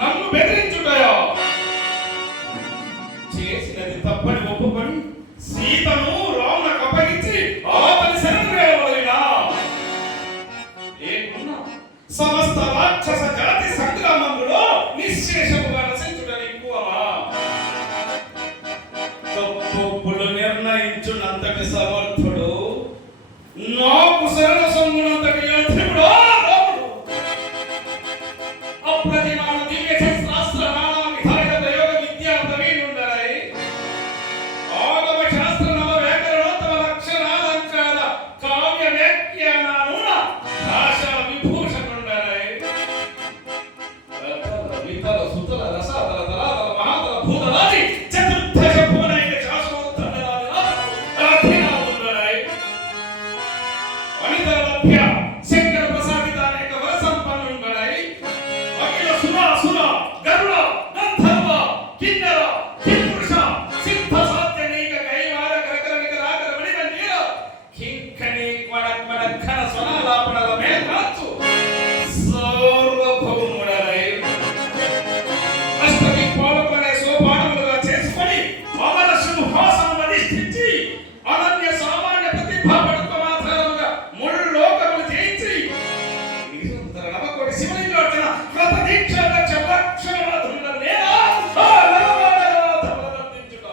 నన్ను బెదిరించుటయో? చేసినది తప్పని ఒప్పుకొని సీతను రామునకు అప్పగించి అతని శరణు వేయవలెనా? ఏకున్నా సమస్త రాక్షస జాతి సంగ్రామంలో నిశ్శేషముగా నశించుట ఎక్కువమా? తప్పులు నిర్ణయించునంతటి సమర్థుడు, నాకు శరణ సొమ్మునంతటి యోధుడు రాముడు. అప్రతిమాన దివ్య శాస్త్ర నానా విధాయ ప్రయోగ విద్యా ప్రవీణుండరై ఆగమ శాస్త్ర నవ వ్యాకరణోత్తమ లక్షణాలంకార కావ్య వ్యాఖ్యానానున భాషా విభూషణుండరై వితల సుతల రసాతల తలాతల మహాతల భూతలాది చతుర్దశ భువనైన శాశ్వతోత్తరాది అధినాముండరై అనితర లభ్య శంకర ప్రసాదిత అనేక వరసంపన్నుండరై అఖిల సురాసుర గరుడ గంధర్వ కిన్నెర కింపురుష సిద్ధ సాధ్యనీక కైవార కరకర నికరాకర మణికంఠీర కింకణి క్వడక్వడ ఘన స్వనాలాపనల మేల్కాచు సార్వభౌముడరై అష్టదిక్పాలకులనే సోపానములుగా చేసుకొని అమర సింహాసనం అధిష్ఠించి అనన్య సామాన్య ప్రతిభాపడుత్వమాధారముగా ముల్లోకములు జయించి నిరంతర నవకోటి శివలింగార్చన వ్రత దీక్ష లక్ష లక్షణాధుల నేనా తమలనందించుట.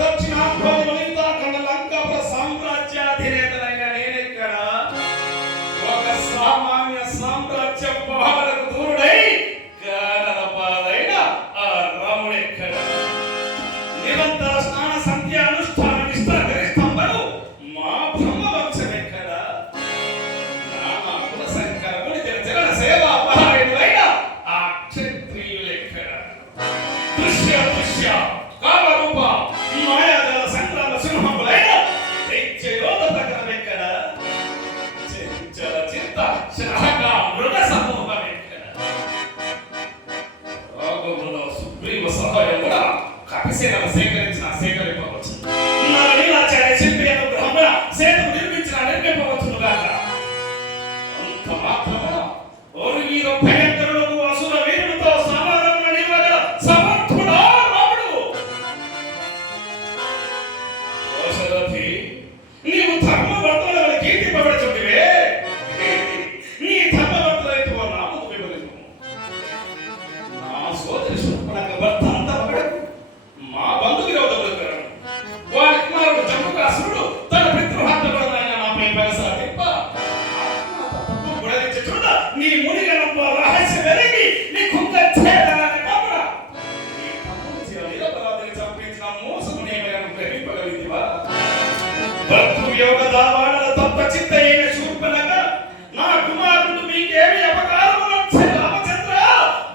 దక్షిణాంధ్రములిందాఖండ లంకాపుర సామ్రాజ్యాధినేతనైన నేనెక్కడ ఒక సామాన్య సామ్రాజ్య పాలనకు దూరుడై గానల పాలైన ఆ రాముడెక్కడ? నిరంతర స్నాన సంధ్య అనుష్ఠాన నిష్ఠ గరిష్టంబరు మా బ్రహ్మవంశమెక్కడ? నానా కుల సంకర గుణితర జగన సేవా పరాయణులైన ఆ క్షత్రియులెక్కడ? దృశ్య దృశ్య కామరూప మాయాజాల సంగ్రామ సింహములైన దైత్య యోధ ప్రకటనెక్కడ? చంచల చిత్త శరహగా మృగ సమూహమెక్కడ? రాఘవుల సుగ్రీవ సహాయం కూడా కపిసేనను సేకరించిన సేకరింపవచ్చు. నీలాచార్య శిల్పి అనుగ్రహమున సేతువు నిర్మించిన నిర్మింపవచ్చును గాక. అంత మాత్రమున ఓరి వీర భయంకరులకు అసుర వీరులతో సమానంగా నిలవగల సమర్థుడా రాముడు? దశరథి, నీవు ధర్మవర్తనులను కీర్తింపబడుచుంటివే. నీ ధర్మవర్తనైతే నామకు వివరించుము. నా సోదరి శూర్పణఖ భర్త అంతఃపురకు మా బంధు విరోధములు కారణం. వారి కుమారుడు జంబుకాసురుడు తన పితృహత్యపరుడైన నాపై పగసాధింప ఆత్మతత్వము గుణరించి చూడ నీ మునిగనంప రహస్యం ఎరిగి నీ కుంగ ఛేదనాన్ని కాపురా. నీ తమ్ముని నిరపరాధిని చంపించిన మోసముని ఏమైనా గ్రహింపగలిగితివా? భర్తృయోగ దావాడల తప్ప చిత్త అయిన శూర్పణఖ, నా కుమారుడు మీకేమి అపకారము నచ్చే రామచంద్ర,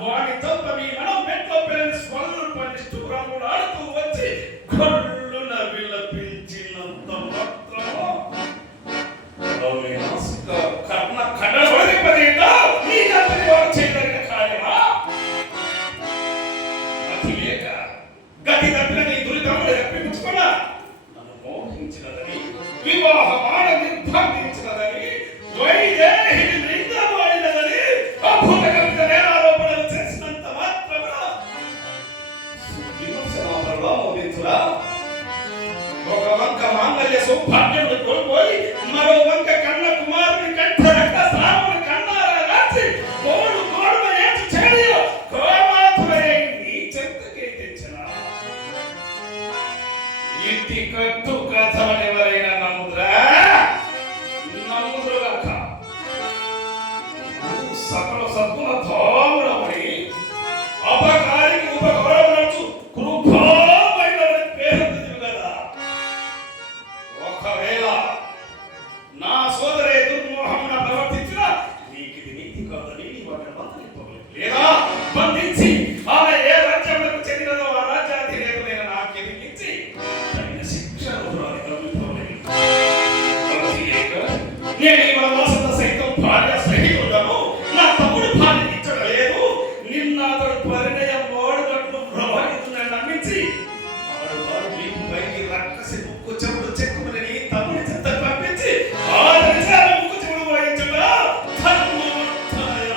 వాడి తప్ప మీ మనం మెట్లో పెళ్ళని స్వల్ప నిష్ఠురములు ఆడుతూ వచ్చి కళ్ళున విలపించినంత మాత్రము అవి నాసిక కర్ణ కన్నడ వదిలిపదేట నీ అంతటి వాడు చేయదగిన కార్యమా? అతి లేక గతి తప్పిన నీ దురితములు రప్పించుకున్నా నన్ను మోహించినదని, వివాహమాడ నిర్బంధించినదని, వైదేహిని నిందమాడినదని అద్భుత కవిత నేరారోపణలు చేసినంత మాత్రమున విమర్శనాపరలో మోగించురా. ఒక వంక మాంగళ్య సౌభాగ్యములు కోల్పోయి మరో వంక కన్న కుమారుని కంఠ రక్త స్రావముని కన్నారా రాసి గోడు గోడున ఏడ్చి చెడియో కోమాతులై నీ చెంతకే తెచ్చిన ఇంటి కట్టు కథవనెవరైనా నమ్ముదురా? నమ్ముదురుగాక. సకల సద్గుణ ధోముడమని అపకారికి ఉపకారమునొచ్చు కృపామైన పేరొందితివి కదా. ఒకవేళ నా సోదరే దుర్మోహమున ప్రవర్తించిన నీకిది నీతి కాదని వాటిని మందలింపవలెను. లేదా బంధించి ఆమె ఏ రాజ్యములకు చెందినదో ఆ రాజ్యాధినేతులైన నాకెదిగించి తగిన శిక్షను రానివ్వవలెను. నేను ఈ వనవాసంత సైతం భార్య సహితుడను, నా తమ్ముడు భార్య ఇచ్చడలేదు. నిన్న అతడు పరిణయం వాడునట్లు ప్రభావితులను నమ్మించి ఆడు వీపు పైకి రక్కసి ముక్కు చెవుడు చెక్కుమని నీ తమ్ముడి చెత్త పంపించి ఆ ముక్కు చెవుడు వాయించగా ధర్మవర్తనయ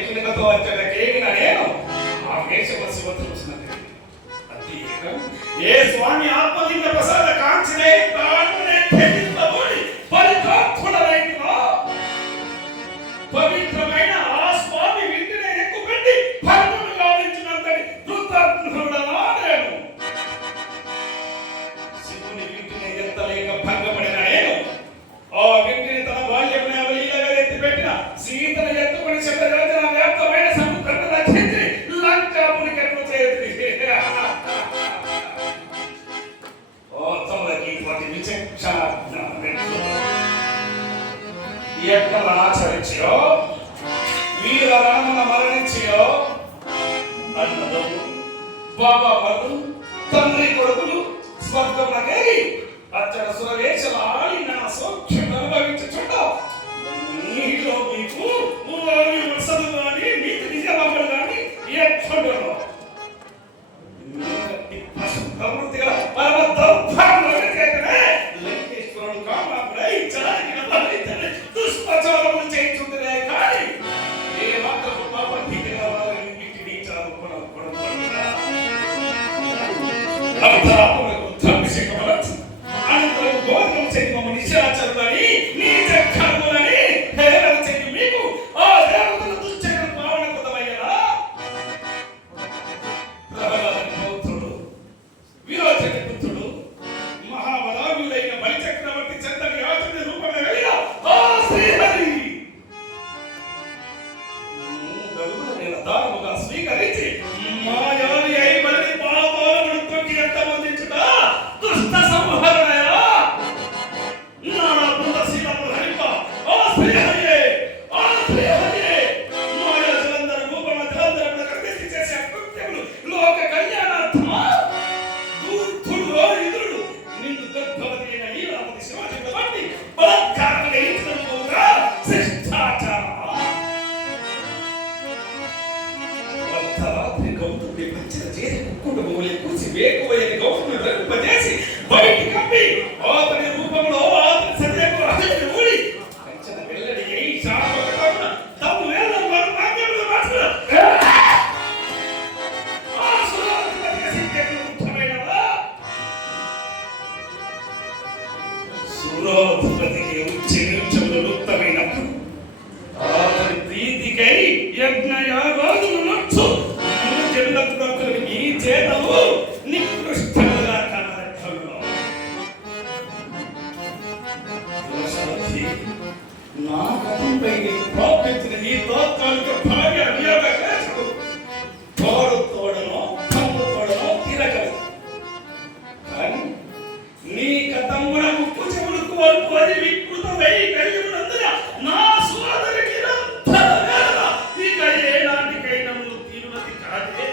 కినుకతో వచ్చాక కేగిన నేను ఆ వేషవశివ చూసినది. ఏ స్వామి ఆత్మలింగ ప్రసాద కాంక్షనే ప్రాణునే త్యజింపబోడి పరితాత్ముడనైతివో పవిత్రమైన ఆ స్వామి వింటినే ఎక్కుపెట్టి భంగము గావించినంతటి కృతజ్ఞుడనా నేను. శివుని వింటినే ఎత్తలేక భంగపడిన నేను ఆ వింటిని తన బాల్యమున అవలీలగా ఎత్తిపెట్టిన సీతను ఎత్తుకొని శబ్దరాజన వ్యాప్తమైన సముద్రను రక్షించి లంకాపురికెట్లు చేతి ఎక్కడ ఆచరించో వీర రామన మరణించో అన్నదమ్ములు బాబా వాళ్ళు తండ్రి కొడుకులు స్వర్గంలోకి అచ్చట సురవేశల ఆడి నా సౌఖ్యం అనుభవించుచుండ నీలో మీకు వసలు కానీ నీకు నిజమమ్మలు కానీ ఎట్లుండరు ప్రవృత్తిగా పరమ దౌర్భాగ్యమే లంకేశ్వరుడు కామాపురై చలాకిన బలితని దుష్ప్రచారములు చేయించుంటేనే కానీ ఏ మాత్రము పాపభీతిగా వాళ్ళని వీటిని చాలుకొనకుండా అర్ధాత్మకు ధర్మశేఖరవచ్చు అనంతరం గోత్రం చెందిన నిశాచరులని నీచ కర్ములని హేళన చెంది మీకు ఆ దేవతల దుశ్చర్యలు పావనకృతమయ్యరా. ప్రహ్లాదుని పౌత్రుడు విరోచని పుత్రుడు మహాబలాభులైన బలిచక్రవర్తి చంద్రని యాచని రూపంలో వెళ్ళిన ఆ శ్రీహరి దానముగా స్వీకరించి మాయావి అయి బలిని పాపాలను తొక్కి ఎంతమందించుట దుష్ట సంహరణయా. నానా బృందశీలములు హరిప ఆ శ్రీహరియే మాయా జలంధర రూపమ జలంధరమును కృతి చేసే కృత్యములు లోక కళ్యాణార్థమా. దూర్ధుడు ఇంద్రుడు నిన్ను గర్భవతి అయిన లీలాపతి శివాజీని బట్టి బలాత్కారంగా ఇచ్చినట్టుగా శిష్టాచారమా. అర్ధరాత్రి గౌతముడి పచ్చల చేరి కుటుంబములే కూర్చి వేకువైన గౌతముని రఘుపజేసి బయటికి కప్పి అతని రూపంలో అతని సత్యకు అతని ఊడి కంచన వెల్లడి అయి శాపకటమున తమ్ము వేల వారు నాట్యములు మార్చుకున్న ఆ సురాధిపతికి సిద్ధకు ముఖ్యమైనవా. సురాధిపతికి ఉచ్చి నిత్యములు ముక్తమైనప్పుడు అతని ప్రీతికై యజ్ఞయాగాదులు నచ్చు జనులకు ఈ చేతలు నికృష్టముగా కనబడును. నా గతంపై నీకు ప్రాప్తించిన ఈ తాత్కాలిక భాగ్య వియోగ క్లేశము తోడు తోడనో తమ్ము తోడనో తిరగదు. కానీ నీ గతమున ముక్కు చెవులకు వరకు అది వికృతమై కలిగినందున నా సోదరి నిరంతర వేదన ఇక ఏనాటికైనా తీరునది కాదే.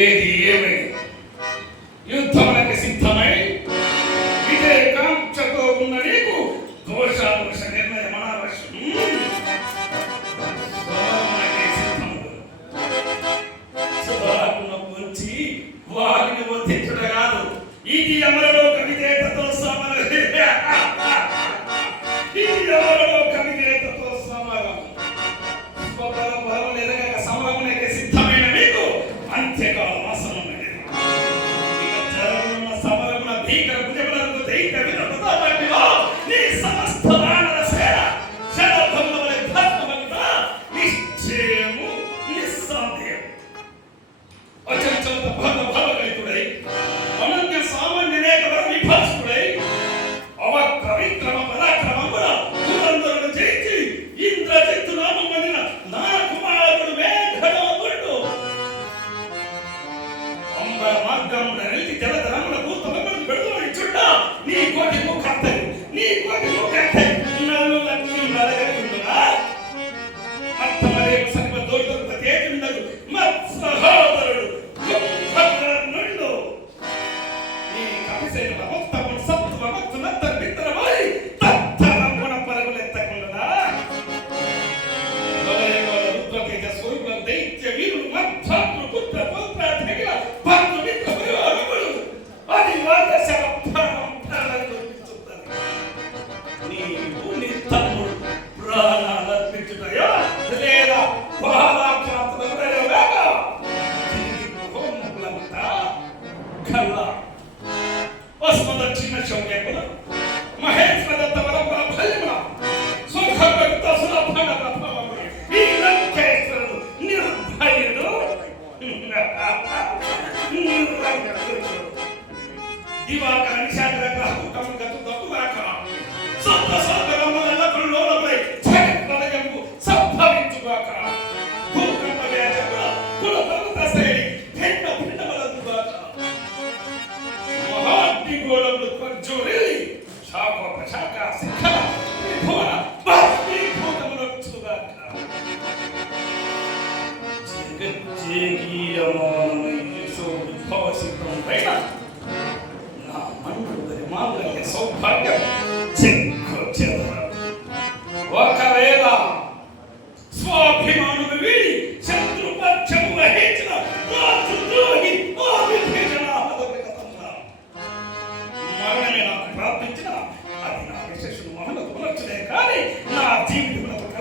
ఏది ఏమైనా యుద్ధమునకు సిద్ధమై విజయకాంక్షతో ఉన్న నీకు దోషాదోష నిర్ణయం అనవసరం. సుధాకును గురించి వారిని వధించుట కాదు, ఇది అమరలోక విజేతతో సమరం. ఇది అమరలోక విజేతతో సమరం. స్వబల బలములు ఎదగక సమరమునకు సిద్ధమైన మీకు అంత్యకాలం ఆసన్నమైనది. ఇక జరగనున్న సమరమున భీకర భుజములకు దైత్య వినతుతో పట్టిలో నీ సమస్త వానర సేన శరభంగముల భస్మమంతా నిశ్చయము నిస్సందేహం. అచంచలత భావగలితుడై అనన్య సామాన్యనేక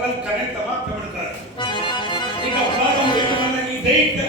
పగల్ కనెక్ట్ మా పెడతారు ఇక ప్రారంభ నీ దైత్య